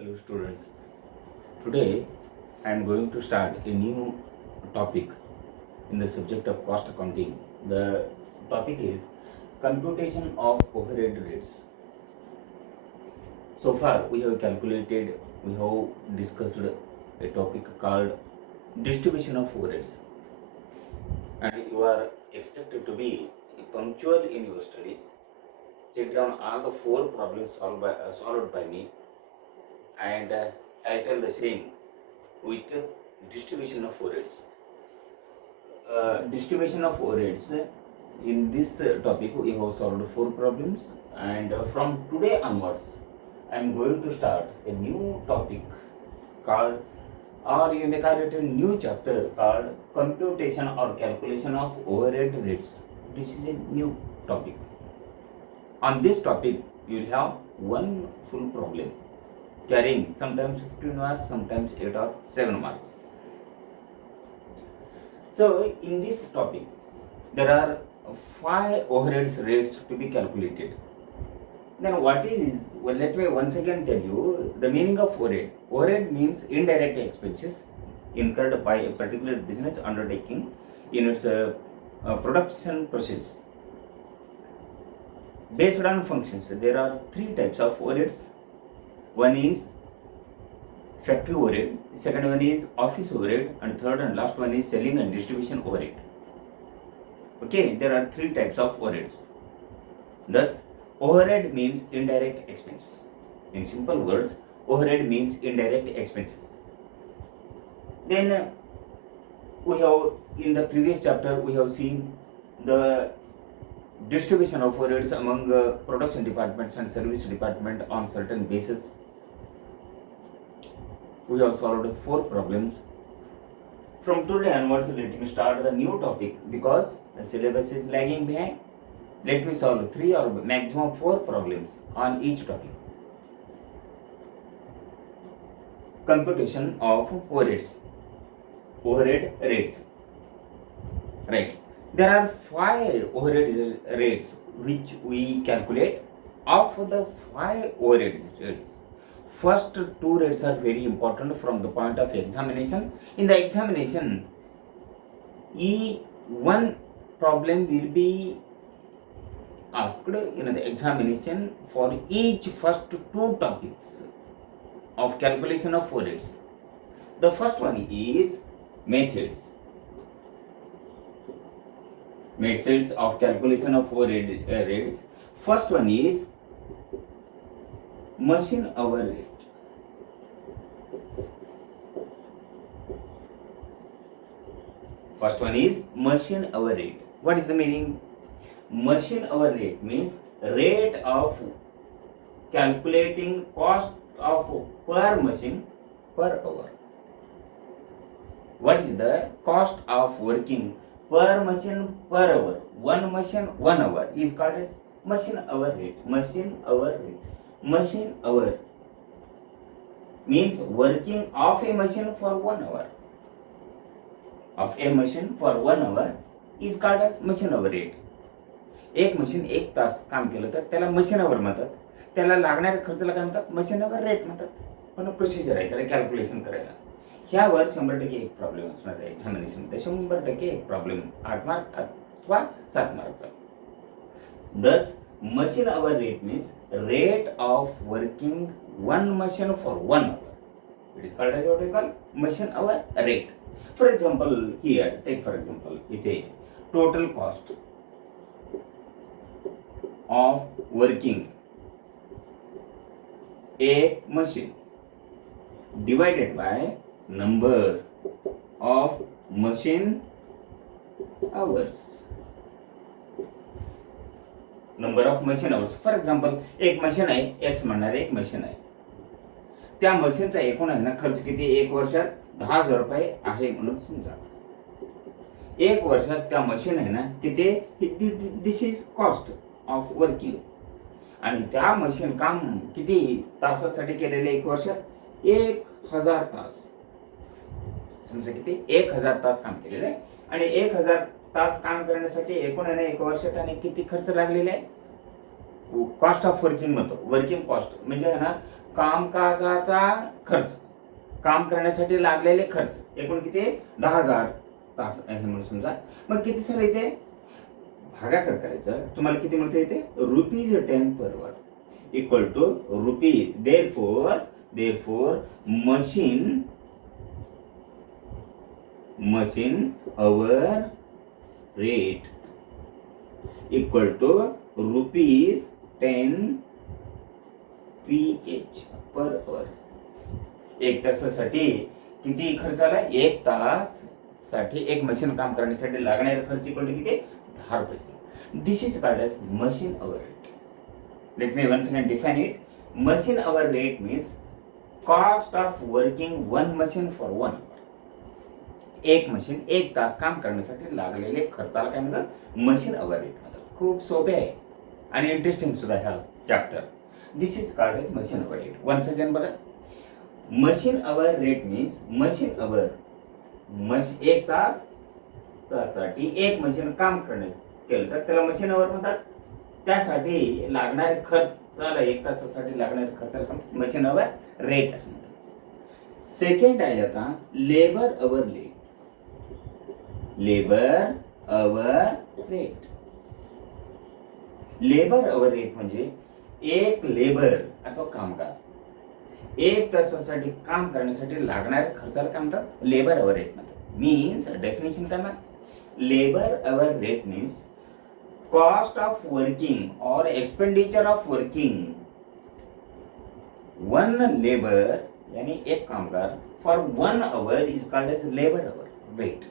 Hello students. Today I am going to start a new topic in the subject of cost accounting. The topic is computation of overhead rates. So far we have discussed a topic called distribution of overheads, and you are expected to be punctual in your studies. Take down all the 4 problems solved by me, and I tell the same with distribution of overheads. Distribution of overheads. In this topic, we have solved 4 problems, and from today onwards, I am going to start a new topic called, or you may call it a new chapter called computation or calculation of overhead rates. This is a new topic. On this topic, you will have one full problem carrying sometimes 15 marks, sometimes 8 or 7 marks. So in this topic, there are 5 overheads rates to be calculated. Then what is, well, let me once again tell you the meaning of overhead. Overhead means indirect expenses incurred by a particular business undertaking in its production process. Based on functions, there are 3 types of overheads. One is factory overhead, second one is office overhead, and third and last one is selling and distribution overhead. Okay, there are 3 types of overheads. Thus, overhead means indirect expense. In simple words, overhead means indirect expenses. Then we have, in the previous chapter, we have seen the distribution of overheads among production departments and service department on certain basis. We have solved 4 problems. From today onwards, let me start the new topic because the syllabus is lagging behind. Let me solve 3 or maximum 4 problems on each topic. Computation of overheads, overhead rates. Right. There are 5 overhead rates which we calculate. Of the 5 overhead rates, first 2 rates are very important from the point of examination. In the examination, one problem will be asked in the examination for each first 2 topics of calculation of overheads. The first one is methods of calculation of overhead rates. First one is machine hour rate. First one is machine hour rate. What is the meaning? Machine hour rate means rate of calculating cost of per machine per hour. What is the cost of working per machine per hour? One machine 1 hour is called as machine hour rate. Machine hour rate. Machine hour means working of a machine for 1 hour. Of a machine for 1 hour is called as machine hour rate. एक machine 1 तास काम केलं तर त्याला machine our म्हणतात. त्याला लागणाऱ्या खर्चाला काय म्हणतात? मशीन अवर रेट म्हणतात. पण प्रोसिजर आहे त्याला कॅल्क्युलेशन करायला. ह्यावर 100% एक प्रॉब्लेम असणार आहे एक्झामिनेशन मध्ये. 100% एक प्रॉब्लेम 8 मार्क अथवा 7 मार्कचा. Thus, machine hour rate means rate of working one machine for 1 hour. It is called as what we call machine hour rate. For example, here, take for example, it is total cost of working a machine divided by number of machine hours. Number of machine hours. For example, एक machine आहे, x म्हणणारे एक machine आहे. त्या मशीनचा एकूण आहे ना खर्च किती? 1 वर्षात 10,000 रुपये आहे म्हणून समजा. 1 वर्षात त्या मशीन आहे ना किती? दिस इज कॉस्ट ऑफ वर्किंग. आणि त्या मशीन काम किती तासासाठी केलेले 1 वर्षात? 1000 तास. समजा किती? 1000 तास काम केलेलं आहे. आणि 1000 तास काम करण्यासाठी एकूण 1 वर्षात आणि किती खर्च लागलेला आहे? कॉस्ट ऑफ वर्किंग म्हणतो. वर्किंग कॉस्ट म्हणजे आहे ना कामकाजाचा खर्च, काम करण्यासाठी लागलेले खर्च एकूण किती 10,000 तास आहे म्हणून समजा. मग किती झाले इथे भागाकार करायचं, तुम्हाला किती मिळते इथे ₹10 per hour equal to rupees. Therefore machine hour rate equal to ₹10 PH per hour. एक तासासाठी किती खर्च आला, एक तास साठी एक मशीन काम करण्यासाठी लागणारे खर्च इक्वल टू किती 10 रुपये. This is called as machine hour rate. Let me once again define it. Machine hour rate means cost of working one machine for 1 hour. एक मशीन एक तास काम करण्यासाठी लागलेले खर्चाला काय म्हणतात मशीन अवर रेट म्हणतात. खूप सोपे आहे आणि इंटरेस्टिंग सुद्धा हा chapter. This is called as machine hour rate. Once again बघा, machine hour rate means machine hour एक तासासाठी एक मशीन काम करण्यास केलं तर त्याला मशीन अवर म्हणतात. त्यासाठी लागणारे खर्चाला एक तासासाठी लागणारे खर्चाला मशीन अवर रेट असं म्हणतात. सेकंड आहे आता labour hour rate. Labour hour rate म्हणजे एक लेबर अथवा कामगार एक तासासाठी काम करण्यासाठी लागणाऱ्या खर्चाला काय म्हणतात लेबर अवर रेट म्हणतात. मीन्स डेफिनेशन काय म्हणतात, labour hour rate means cost of working और expenditure of working one labour यानी एक कामगार for 1 hour is called as labour hour rate.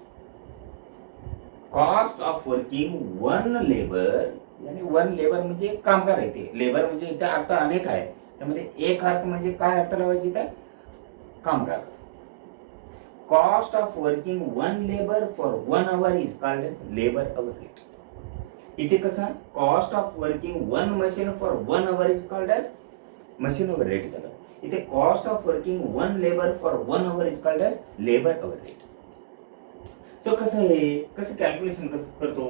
Cost of working one labour यानी वन लेबर म्हणजे कामगार आहे ते. लेबर म्हणजे इथे अर्थ अनेक आहे, त्यामध्ये एक अर्थ म्हणजे काय अर्थ लावायचे इथे कामगार. Cost of working one labour for 1 hour is called as labour hour rate. इथे कसा cost of working one machine for 1 hour is called as machine hour rate झालं. इथे cost of working one labour for 1 hour is called as labour hour rate. So कसं calculation कसं करतो,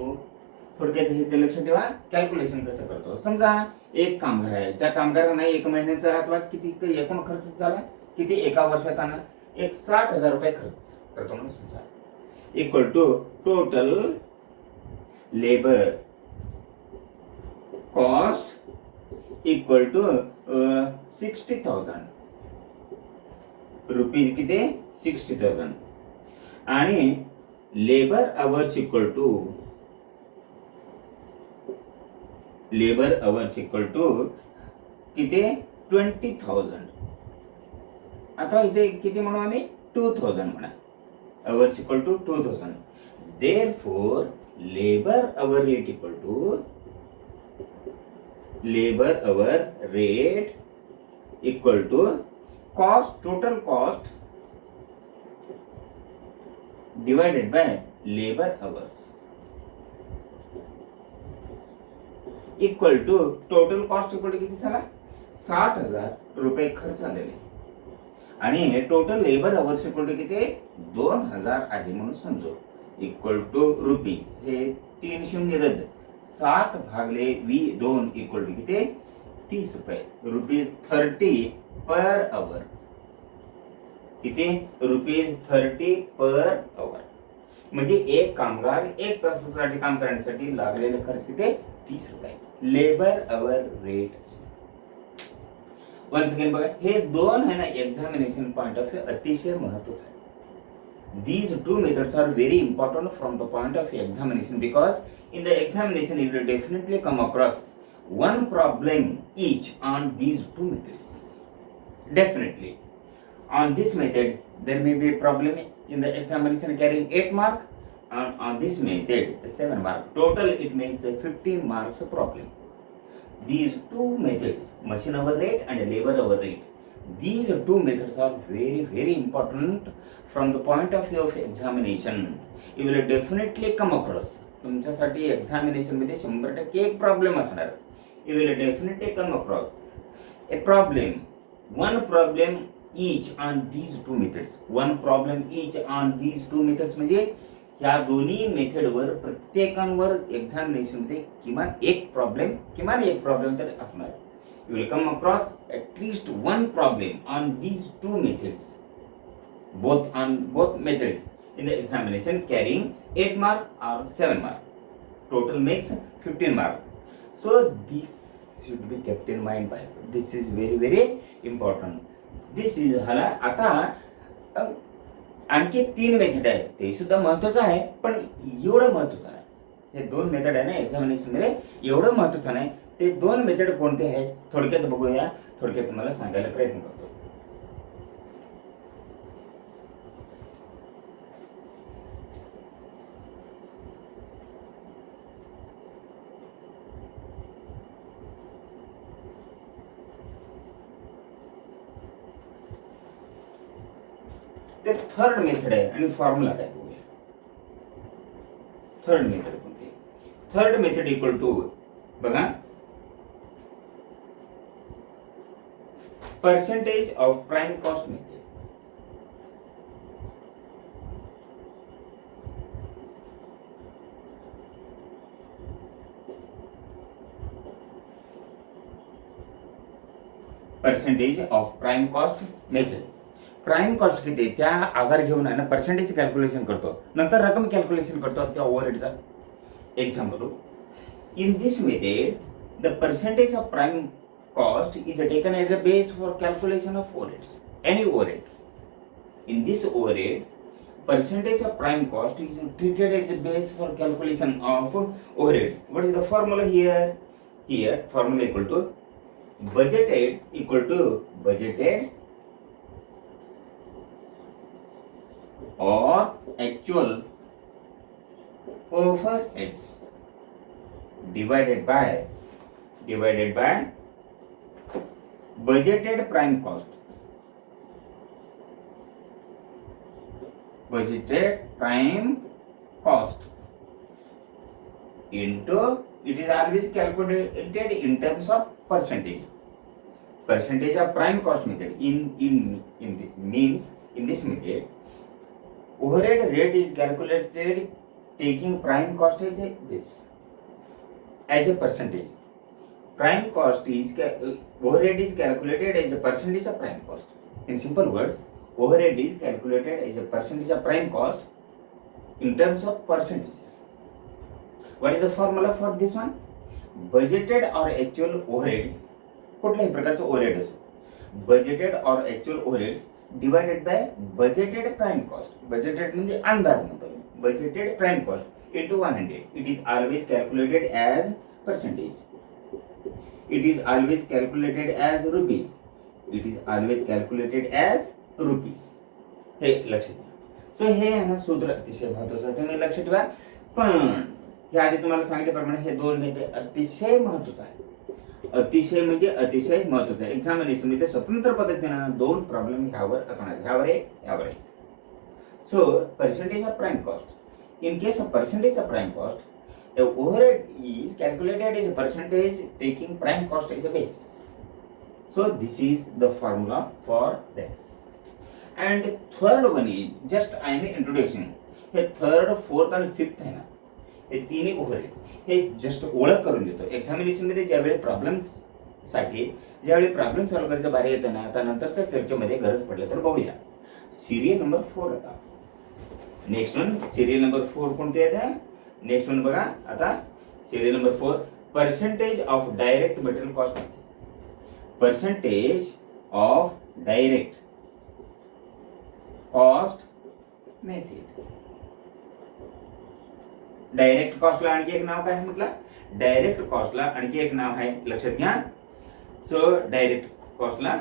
थोडक्यात हे ते लक्षात ठेवा. कॅल्क्युलेशन कसं करतो, समजा एक कामगार आहे, त्या कामगारांना एक महिन्याचा अथवा किती एकूण खर्च झाला किती एका वर्षात आणा एक 60,000 रुपये खर्च करतो म्हणून समजा equal to total labour cost equal to 60,000 rupees किती 60,000 आणि लेबर अवर्स इक्वल टू किती 20,000 आता इथे किती म्हणू आम्ही 2,000 म्हणा. Hours equal to 2,000. Therefore labour hour rate equal to labour hour rate equal to cost total cost divided by labour hours equal to total cost equal to किती झाला 60,000 रुपये खर्च आलेले आणि total labour hours equal to किती 2,000 आहे म्हणून समजू इक्वल टू रुपीज. हे 3 शून्य रद्द 60 भागले 2 इक्वल टू किती 30 रुपये. ₹30 पर आवर किती ₹30 पर आवर म्हणजे एक कामगार एक तासासाठी काम करण्यासाठी लागलेले खर्च किती 30 रुपये. Labour hour rate. Once again बघा, हे दोन आहे ना एक्झामिनेशन पॉइंट ऑफ व्ह्यू अतिशय महत्त्वाचं आहे. These two methods are very important from the point of examination because in the examination you will definitely come across one problem each on these two methods. Definitely. On this method there may be a problem in the examination carrying 8 mark and on this method 7 mark. Total it makes a 15 marks problem. These two methods, machine hour rate and labor hour rate, these two methods are very important from the point of view of examination. You will definitely come across. तुमच्यासाठी examination मध्ये 100% एक problem असणार. You will definitely come across a problem, one problem each on these two methods. One problem each on these two methods म्हणजे या दोन्ही मेथडवर प्रत्येकांवर examination मध्ये किमान एक प्रॉब्लेम तर असणार. you will come across at least one problem on these two methods, both methods in the examination, carrying 8 mark or 7 mark. Total makes 15 mark. So this should be kept in mind by. This is very very important. This is हाला आता आणखी 3 method आहे, ते सुद्धा महत्त्वाचं आहे, पण एवढं महत्त्वाचं नाही. हे 2 मेथड आहे ना एक्झामिनेशन मध्ये, एवढं महत्त्वाचं नाही. ते 2 मेथड कोणते आहेत थोडक्यात बघूया. थोडक्यात तुम्हाला सांगायला प्रयत्न करतो. ते थर्ड मेथड आहे आणि फॉर्म्युला काय बघूया. थर्ड मेथड कोणती? थर्ड मेथड इक्वल टू बघा percentage of prime cost method. Percentage of prime cost method. Prime cost किती त्या आधार घेऊन आहे ना पर्सेंटेज कॅल्क्युलेशन करतो, नंतर रक्कम कॅल्क्युलेशन करतो त्या ओव्हरहेडचा. Example, in this method the percentage of prime cost is taken as a base for calculation of overheads, any overhead. In this overhead, percentage of prime cost is treated as a base for calculation of overheads. What is the formula here? Here formula equal to budgeted or actual overheads divided by budgeted prime cost. Budgeted prime cost into, it is always calculated in terms of percentage. Percentage of prime cost method means in this method overhead rate is calculated taking prime cost as a base, as a percentage. Prime cost is overhead is calculated as a percentage of prime cost. In simple words, overhead is calculated as a percentage of prime cost in terms of percentages. What is the formula for this one? Budgeted or actual overheads, कुठल्याही प्रकारचे overhead असो, budgeted or actual overheads divided by budgeted prime cost. Budgeted म्हणजे अंदाज म्हणतो मी. Budgeted prime cost into 100. It is always calculated as percentage. It is always calculated as rupees. It is always calculated as rupees. हे लक्षात घ्या. So हे आहे ना सूत्र अतिशय महत्त्वाचं, तुम्ही लक्षात ठेवा. पण हे आधी तुम्हाला सांगितल्याप्रमाणे हे 2 मेथड अतिशय महत्त्वाचं आहे. अतिशय म्हणजे अतिशय महत्त्वाचं आहे. एक्झामिनेशन मध्ये स्वतंत्र पद्धतीने 2 प्रॉब्लेम ह्यावर असणार, ह्यावर आहे. So percentage of prime cost. In case of percentage of prime cost, the overhead is calculated as a percentage taking prime cost as a base. So this is the formula for that. And third one is just I am introduction. हे third, fourth आणि fifth आहे ना, हे तिन्ही overhead हे just ओळख करून देतो. एक्झामिनेशन मध्ये ज्यावेळी प्रॉब्लेम सॉल्व्ह करायचं बारी येतं ना, आता नंतरच्या चर्चेमध्ये गरज पडली तर बघूया. सिरियल नंबर 4 आता नेक्स्ट वन. सिरियल नंबर 4 कोणते येतं? नेक्स्ट वन बघा आता serial number 4, percentage of direct material cost. Percentage of direct cost method. Direct कॉस्टला आणखी एक नाव काय आहे म्हटलं? डायरेक्ट कॉस्टला आणखी एक नाव आहे, लक्षात घ्या. सो डायरेक्ट कॉस्टला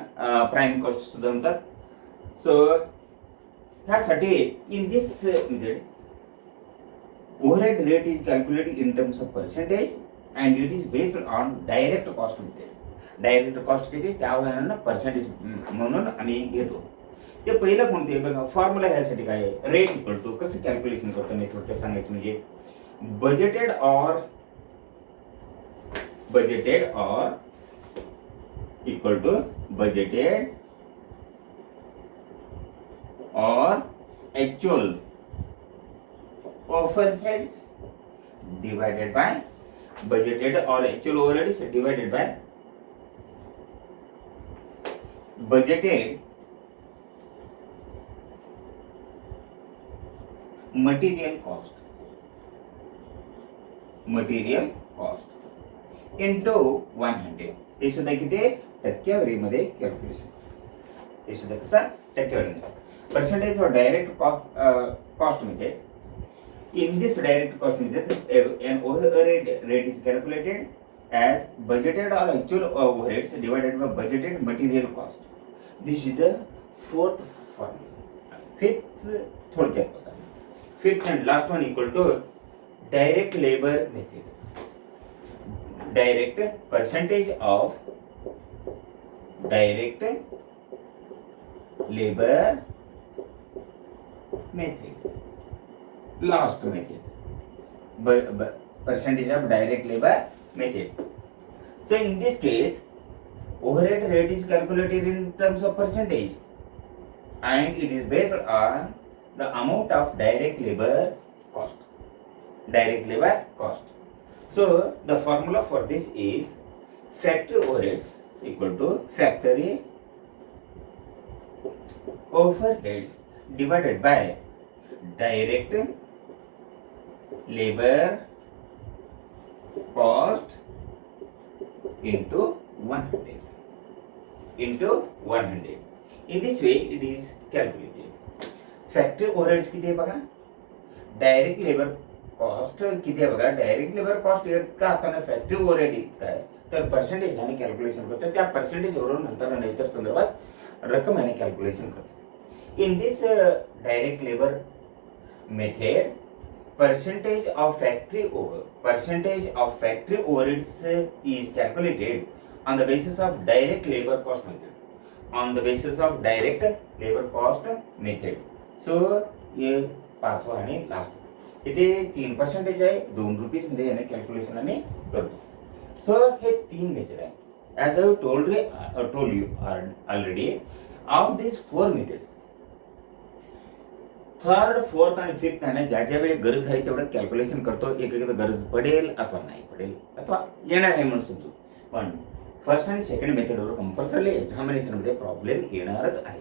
प्राइम कॉस्ट सुद्धा म्हणतात. सो ह्यासाठी in this method overhead rate is calculated in terms of percentage and it is based on direct cost method. Direct cost किती त्यावर पर्सेंटेज म्हणून आम्ही घेतो. ते पहिलं कोणते बघा, फॉर्म्युला ह्यासाठी काय आहे? रेट इक्वल टू, कसं कॅल्क्युलेशन करतो मी थोडक्यात सांगायचं म्हणजे budgeted or equal to budgeted or actual overheads divided by budgeted or actual overheads divided by budgeted material cost into 100. हे सुद्धा किती टक्केवारीमध्ये कॅल्क्युलेशन, हे सुद्धा कसा टक्केवारीमध्ये. पर्सेंटेज ऑफ डायरेक्ट कॉस्ट मध्ये, in this direct cost method an overhead rate is calculated as budgeted or actual overheads divided by budgeted material cost. This is the fourth formula. Fifth थोडक्यात बघा, fifth and last one equal to direct labor method. Direct percentage of direct labor method. Last method, percentage of direct labor method. So in this case, overhead rate is calculated in terms of percentage, and it is based on the amount of direct labor cost. So the formula for this is factory overheads equal to factory overheads divided by direct labor cost into 100. In this way it is calculated. Factory overheads किती आहे बघा, direct labour cost किती आहे बघा. Direct labour cost इतका असताना factory overhead इतका आहे, तर पर्सेंटेज आणि कॅल्क्युलेशन करतो. त्या पर्सेंटेजवरून नंतर आणि इतर संदर्भात रक्कम आणि कॅल्क्युलेशन करतो. In this direct labour method, percentage of factory overheads is calculated on the basis of direct labor cost method. So ये पाचवा आणि लास्ट इथे 3% आहे, 2 रुपीज मध्ये याने कॅल्क्युलेशन आम्ही करतो. सो हे 3 मेथड आहे. As I told you already, of this 4 methods, third, fourth आणि फिफ्थ आहे ना, ज्या ज्या वेळी गरज आहे तेवढं कॅल्क्युलेशन करतो. एकदा गरज पडेल अथवा नाही पडेल अथवा येणार आहे म्हणून समजू, पण फर्स्ट आणि सेकंड मेथडवर कंपल्सरी एक्झामिनेशन मध्ये प्रॉब्लेम येणारच आहे.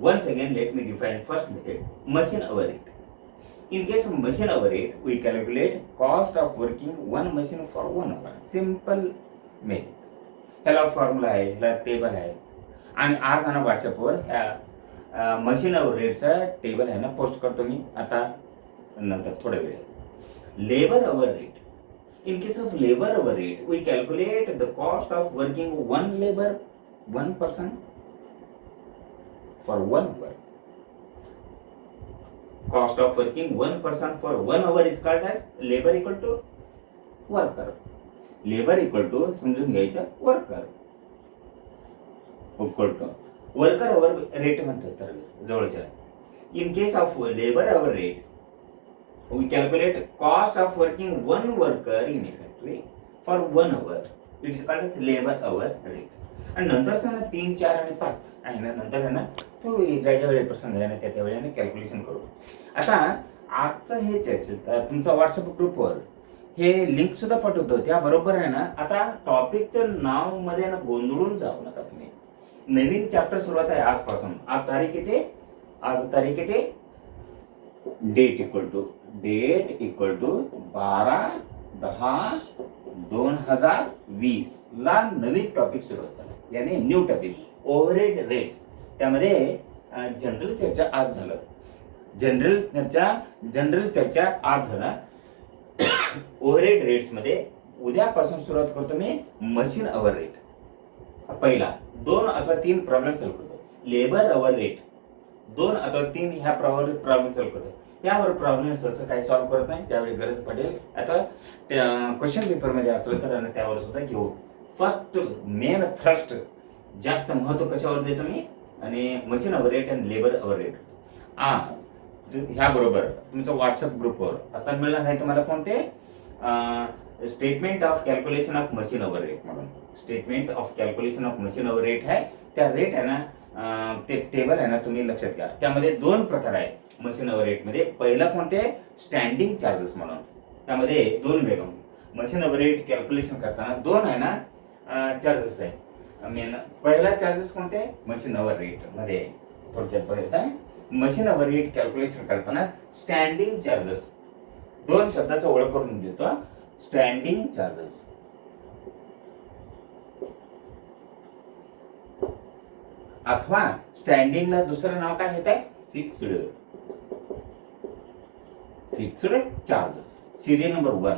Once again let me define first method, machine hour rate. In case of machine hour rate we calculate cost of working one machine for 1 hour. Simple method. ह्याला formula आहे, ह्याला table आहे, आणि आज आहे ना व्हॉट्सअपवर ह्या मशीन अवर रेटचा टेबल आहे ना पोस्ट करतो मी आता नंतर थोड्या वेळात. Labour hour rate, in case of labour hour rate we calculate the cost of working one person for 1 hour. Cost of working 1 person for 1 hour is called as labour equal to worker. Labour equal to समजून घ्यायचं worker equal to worker hour rate म्हणतात तर जवळच्या. In case of labour hour rate we calculate cost of working 1 worker in a factory for 1 hour. It is called labour hour rate. आणि नंतरचा ना 3, 4 आणि 5 आहे ना, नंतर आहे ना थोडी ज्या वेळी प्रसंग आहे ना त्या वेळेने कॅल्क्युलेशन करू. आता आजचं हे चर्चा तुमचा व्हॉट्सअप ग्रुपवर हे लिंक सुद्धा पाठवतो, त्याबरोबर आहे ना. आता टॉपिकचं नाव मध्ये ना गोंधळून जाऊ नका तुम्ही. नवीन चॅप्टर सुरुवात आहे आजपासून. आज तारीख किती, डेट इक्वल टू 12/10/2020 ला नवीन टॉपिक सुरुवात झाला, यानी न्यू टॉपिक ओव्हरहेड रेट्स. त्यामध्ये जनरल चर्चा आज झालं. ओव्हरहेड रेट्स मध्ये उद्यापासून सुरुवात करतो मी मशीन अवर रेट. पहिला 2 अथवा 3 प्रॉब्लेम सॉल्व्ह करतो. लेबर अवर रेट 2 अथवा 3 ह्या प्रॉब्लेम सॉल्व्ह करतो. त्यावर प्रॉब्लेम असं काही सॉल्व्ह करत नाही, ज्यावेळी गरज पडेल आता क्वेश्चन पेपर मध्ये असलं तर त्यावर सुद्धा घेऊ. फर्स्ट मेन थ्रस्ट जास्त महत्व कशावर देतो मी, आणि मशीन अवर रेट आणि लेबर अवर रेट. आज ह्या बरोबर तुमचं व्हॉट्सअप ग्रुपवर आता मिळणार आहे तुम्हाला कोणते statement of calculation of machine hour rate म्हणून. Statement of calculation of machine hour rate आहे. त्या रेट आहे ना, ते टेबल आहे ना, तुम्ही लक्षात घ्या. त्यामध्ये 2 प्रकार आहे मशीन अवर रेट मध्ये. पहिला कोणते, स्टँडिंग चार्जेस म्हणून. त्यामध्ये 2 वेगळे मशीन अवर रेट कॅल्क्युलेशन करताना 2 आहे ना चार्जेस आहे. पहिला चार्जेस कोणते मशीन अवर रेट मध्ये थोडक्यात बघितलं मशीन अवर रेट कॅल्क्युलेशन करताना स्टँडिंग चार्जेस दोन शब्दाचा ओळख करून देतो स्टँडिंग चार्जेस अथवा स्टँडिंगला दुसरं नाव काय घेत आहे fixed charges serial number 1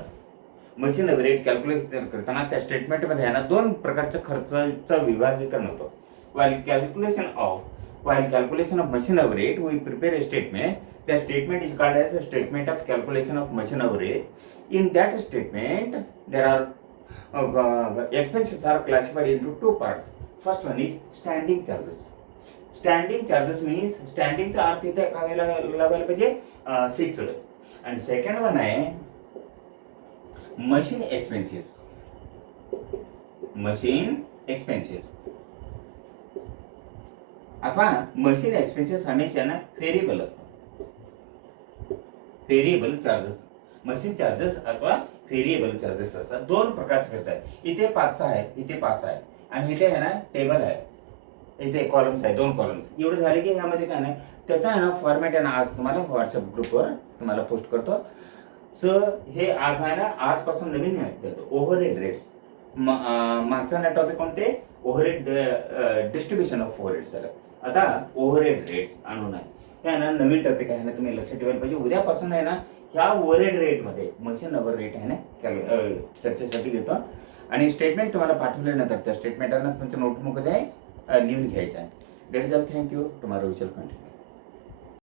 machine hour rate calculation करताना त्या स्टेटमेंट मध्ये ना दोन प्रकारच्या खर्चाचा विभागीकरण होतो while calculation of machine hour rate we prepare a statement. The statement is called as a statement of calculation of machine hour rate. In that statement there are expenses are classified into two parts. First one is standing charges. Standing charges means standing चा अर्थ इथे काय लावायला पाहिजे fixed आणि second one आहे machine expenses अथवा machine expenses हमेशा ना व्हेरिएबल असतात व्हेरिएबल चार्जेस मशीन चार्जेस अथवा व्हेरिएबल चार्जेस असतात दोन प्रकारचे खर्च आहे इथे 5-6 आहे इथे 5 आहे आणि इथे आहे ना टेबल आहे इथे कॉलम्स आहे दोन कॉलम्स एवढं झाले की ह्यामध्ये काय नाही त्याचा आहे ना फॉर्मॅट आहे ना आज तुम्हाला व्हॉट्सअप ग्रुपवर तुम्हाला पोस्ट करतो सो हे आज आहे ना आजपासून नवीन आहे ओव्हरहेड रेट्स मागचा ना टॉपिक कोणते overhead distribution of overhead sir आता ओव्हरहेड रेट्स आणून आहे त्या ना नवीन टॉपिक आहे ना तुम्ही लक्षात ठेवायला पाहिजे उद्यापासून आहे ना ह्या ओव्हरहेड रेटमध्ये मशीन अवर रेट आहे ना चर्चेसाठी घेतो आणि स्टेटमेंट तुम्हाला पाठवल्यानंतर त्या स्टेटमेंटला तुमच्या नोटबुकमध्ये लिहून घ्यायचं आहे. That is all. Thank you. Tomorrow will continue.